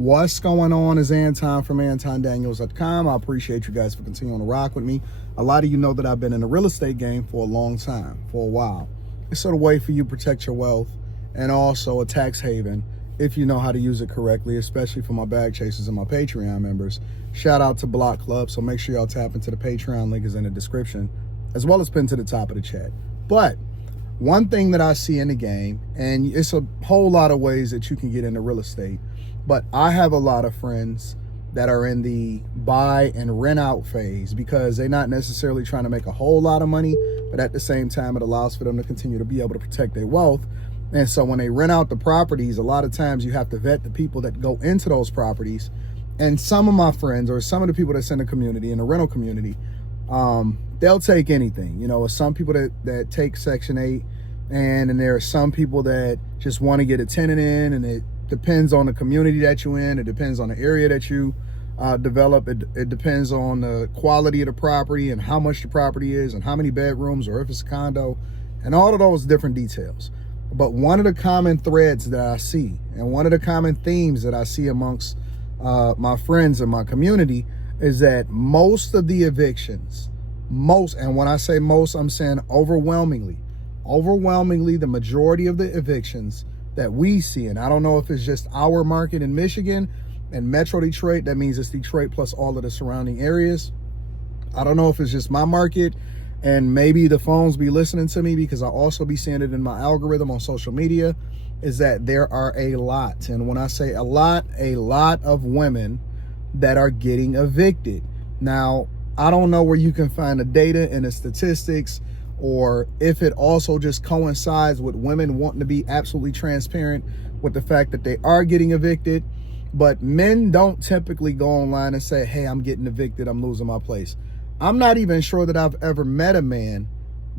What's going on? Is Anton from antondaniels.com. I appreciate you guys for continuing to rock with me. A lot of you know that I've been in the real estate game for a long time, for a while. It's sort of a way for you to protect your wealth and also a tax haven if you know how to use it correctly, especially for my bag chasers and my Patreon members. Shout out to Block Club, so make sure y'all tap into the Patreon link is in the description, as well as pinned to the top of the chat. But one thing that I see in the game, and it's a whole lot of ways that you can get into real estate, but I have a lot of friends that are in the buy and rent out phase because they're not necessarily trying to make a whole lot of money, but at the same time, it allows for them to continue to be able to protect their wealth. And so when they rent out the properties, a lot of times you have to vet the people that go into those properties. And some of my friends, or some of the people that's in the community, in the rental community, they'll take anything. You know, some people that take Section 8, and there are some people that just want to get a tenant in, and it depends on the community that you're in. It depends on the area that you develop. It depends on the quality of the property and how much the property is and how many bedrooms, or if it's a condo, and all of those different details. But one of the common threads that I see, and one of the common themes that I see amongst my friends in my community, is that most of the evictions, and when I say most, I'm saying overwhelmingly, the majority of the evictions that we see, and I don't know if it's just our market in Michigan and Metro Detroit, that means it's Detroit plus all of the surrounding areas. I don't know if it's just my market, and maybe the phones be listening to me because I also be seeing it in my algorithm on social media, is that there are a lot, and when I say a lot of women that are getting evicted. Now, I don't know where you can find the data and the statistics, or if it also just coincides with women wanting to be absolutely transparent with the fact that they are getting evicted. But men don't typically go online and say, hey, I'm getting evicted, I'm losing my place. I'm not even sure that I've ever met a man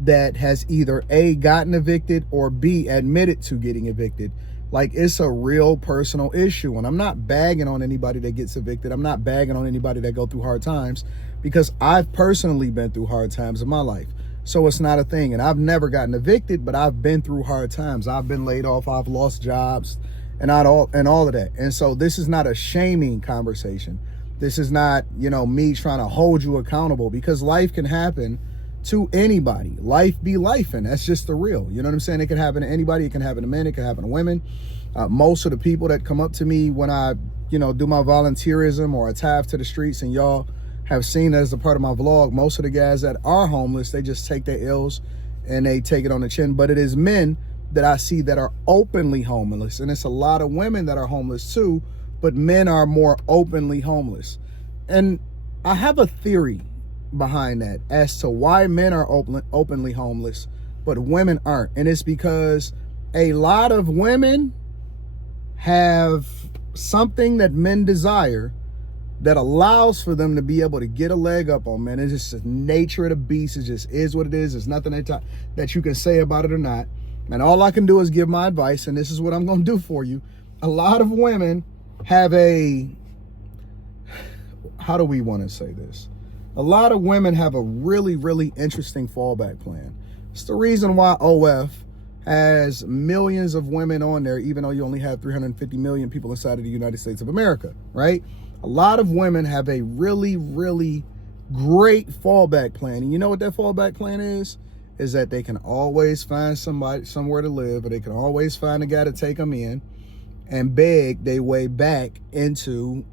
that has either A, gotten evicted, or B, admitted to getting evicted. Like, it's a real personal issue. And I'm not bagging on anybody that gets evicted. I'm not bagging on anybody that go through hard times, because I've personally been through hard times in my life. So it's not a thing. And I've never gotten evicted, but I've been through hard times. I've been laid off. I've lost jobs and all of that. And so this is not a shaming conversation. This is not, me trying to hold you accountable, because life can happen to anybody. Life be life, and that's just the real. You know what I'm saying? It can happen to anybody. It can happen to men. It can happen to women. Most of the people that come up to me when I, do my volunteerism or I tap to the streets, and y'all have seen as a part of my vlog, most of the guys that are homeless, they just take their ills and they take it on the chin. But it is men that I see that are openly homeless, and it's a lot of women that are homeless too, but men are more openly homeless. And I have a theory behind that as to why men are openly homeless, but women aren't. And it's because a lot of women have something that men desire that allows for them to be able to get a leg up on men. It's just the nature of the beast. It just is what it is. There's nothing that you can say about it or not. And all I can do is give my advice, and this is what I'm going to do for you. A lot of women have how do we want to say this? A lot of women have a really, really interesting fallback plan. It's the reason why OF has millions of women on there, even though you only have 350 million people inside of the United States of America, right? A lot of women have a really, really great fallback plan. And you know what that fallback plan is? Is that they can always find somebody somewhere to live, or they can always find a guy to take them in and beg their way back into,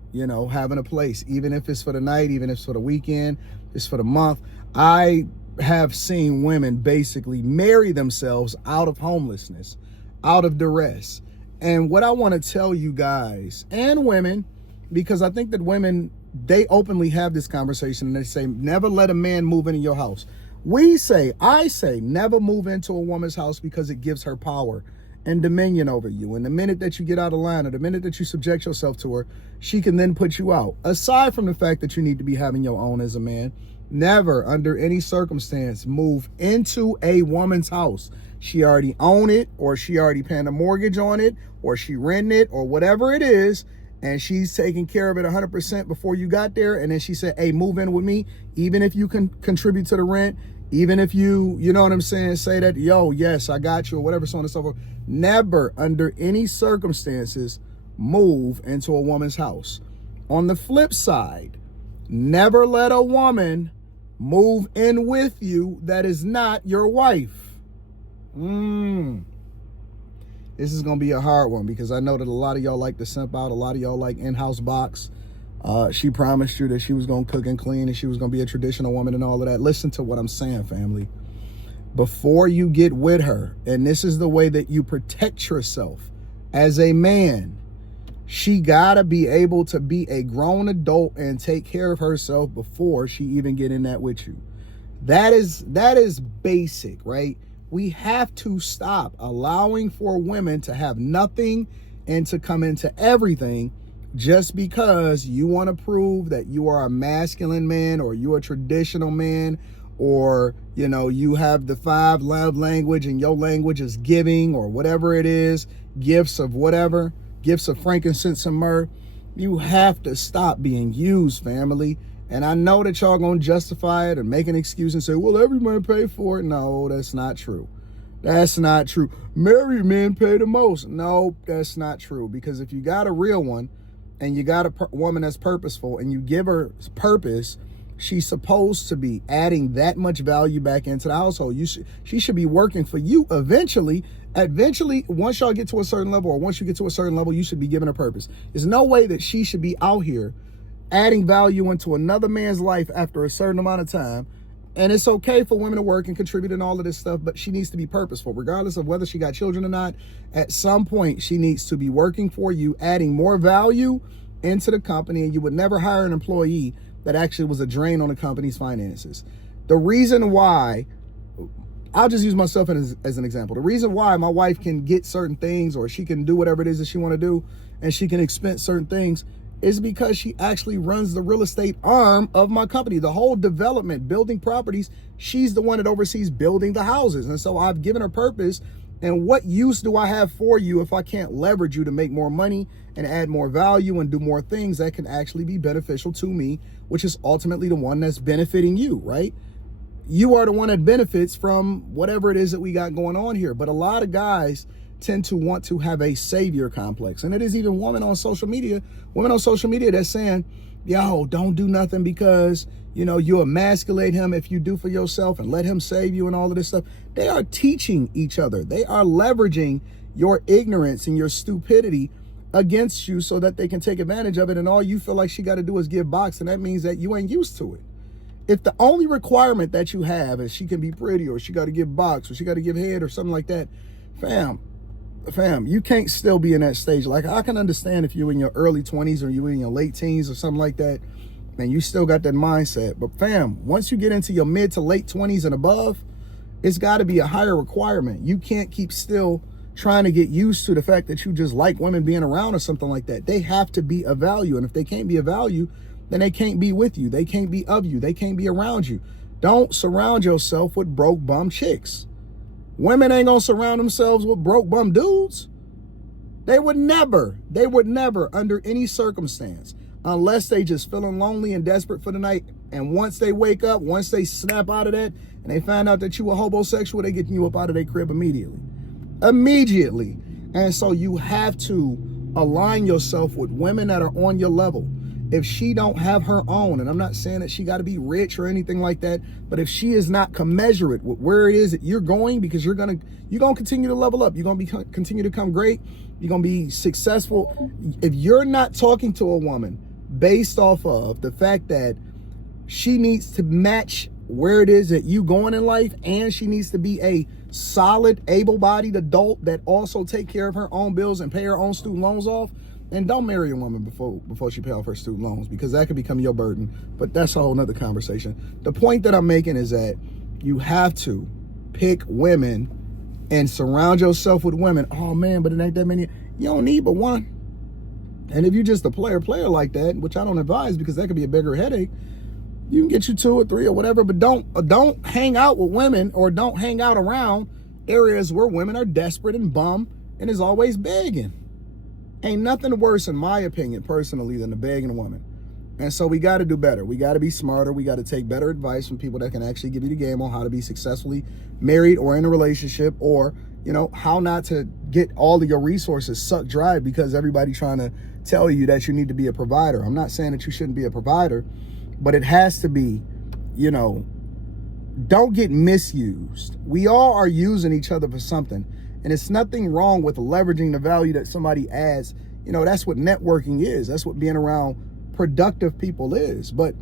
having a place, even if it's for the night, even if it's for the weekend, it's for the month. I have seen women basically marry themselves out of homelessness, out of duress. And what I want to tell you guys, and women, because I think that women, they openly have this conversation, and they say, never let a man move into your house. I say, never move into a woman's house, because it gives her power and dominion over you. And the minute that you get out of line, or the minute that you subject yourself to her, she can then put you out. Aside from the fact that you need to be having your own as a man, never under any circumstance move into a woman's house. She already own it, or she already paying a mortgage on it, or she renting it, or whatever it is, and she's taking care of it 100% before you got there. And then she said, hey, move in with me, even if you can contribute to the rent, even if you know what I'm saying, say that, yo, yes, I got you, or whatever, so on and so forth. Never under any circumstances move into a woman's house. On the flip side, never let a woman move in with you that is not your wife. This is going to be a hard one because I know that a lot of y'all like to simp out. A lot of y'all like in-house box. She promised you that she was going to cook and clean and she was going to be a traditional woman and all of that. Listen to what I'm saying, family. Before you get with her, and this is the way that you protect yourself as a man, she gotta be able to be a grown adult and take care of herself before she even get in that with you. That is basic, right? We have to stop allowing for women to have nothing and to come into everything just because you want to prove that you are a masculine man or you're a traditional man, or, you know, you have the 5 love language and your language is giving or whatever it is, gifts of whatever, gifts of frankincense and myrrh. You have to stop being used, family. And I know that y'all gonna justify it and make an excuse and say, well, every man pay for it. No, that's not true. That's not true. Married men pay the most. No, that's not true. Because if you got a real one and you got a woman that's purposeful and you give her purpose, she's supposed to be adding that much value back into the household. She should be working for you eventually. Once y'all get to a certain level, or once you get to a certain level, you should be giving her purpose. There's no way that she should be out here adding value into another man's life after a certain amount of time. And it's okay for women to work and contribute and all of this stuff, but she needs to be purposeful, regardless of whether she got children or not. At some point, she needs to be working for you, adding more value into the company, and you would never hire an employee that actually was a drain on the company's finances. The reason why, I'll just use myself as an example. The reason why my wife can get certain things, or she can do whatever it is that she want to do, and she can expense certain things, is because she actually runs the real estate arm of my company. The whole development, building properties, she's the one that oversees building the houses. And so I've given her purpose. And what use do I have for you if I can't leverage you to make more money and add more value and do more things that can actually be beneficial to me, which is ultimately the one that's benefiting you, right? You are the one that benefits from whatever it is that we got going on here. But a lot of guys tend to want to have a savior complex. And it is even women on social media that's saying, yo, don't do nothing because, you know, you emasculate him if you do for yourself and let him save you and all of this stuff. They are teaching each other. They are leveraging your ignorance and your stupidity against you so that they can take advantage of it. And all you feel like she got to do is give box. And that means that you ain't used to it. If the only requirement that you have is she can be pretty, or she got to give box, or she got to give head or something like that, fam, you can't still be in that stage. Like, I can understand if you're in your early 20s or you're in your late teens or something like that, and you still got that mindset. But fam, once you get into your mid to late 20s and above, it's got to be a higher requirement. You can't keep still trying to get used to the fact that you just like women being around or something like that. They have to be of value. And if they can't be of value, then they can't be with you. They can't be of you. They can't be around you. Don't surround yourself with broke bum chicks. Women ain't gonna surround themselves with broke bum dudes. They would never, under any circumstance, unless they just feeling lonely and desperate for the night. And once they wake up, once they snap out of that, and they find out that you a homosexual, they getting you up out of their crib immediately. And so you have to align yourself with women that are on your level. If she don't have her own, and I'm not saying that she got to be rich or anything like that, but if she is not commensurate with where it is that you're going, because you're gonna continue to level up, you're gonna continue to become great, you're gonna be successful. If you're not talking to a woman based off of the fact that she needs to match where it is that you going in life, and she needs to be a solid, able-bodied adult that also take care of her own bills and pay her own student loans off, and don't marry a woman before she pay off her student loans, because that could become your burden. But that's a whole nother conversation. The point that I'm making is that you have to pick women and surround yourself with women. Oh man, but it ain't that many. You don't need but one. And if you're just a player like that, which I don't advise because that could be a bigger headache, you can get you 2 or 3 or whatever, but don't hang out with women, or don't hang out around areas where women are desperate and bum and is always begging. Ain't nothing worse, in my opinion, personally, than a begging woman. And so we got to do better. We got to be smarter. We got to take better advice from people that can actually give you the game on how to be successfully married or in a relationship, or you know, how not to get all of your resources sucked dry because everybody trying to tell you that you need to be a provider. I'm not saying that you shouldn't be a provider, but it has to be, you know, don't get misused. We all are using each other for something. And it's nothing wrong with leveraging the value that somebody adds. You know, that's what networking is. That's what being around productive people is. But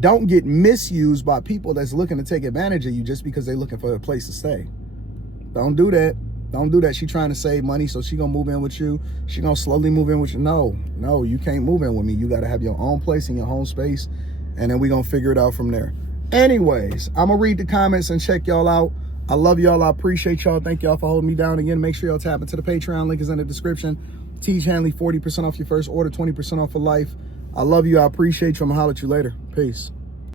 don't get misused by people that's looking to take advantage of you just because they're looking for a place to stay. Don't do that. Don't do that. She trying to save money, so she gonna move in with you. She gonna slowly move in with you. No, you can't move in with me. You gotta have your own place in your home space, and then we gonna figure it out from there. Anyways, I'm gonna read the comments and check y'all out. I love y'all. I appreciate y'all. Thank y'all for holding me down again. Make sure y'all tap into the Patreon. Link is in the description. Teach Hanley, 40% off your first order, 20% off for life. I love you. I appreciate you. I'm gonna holler at you later. Peace.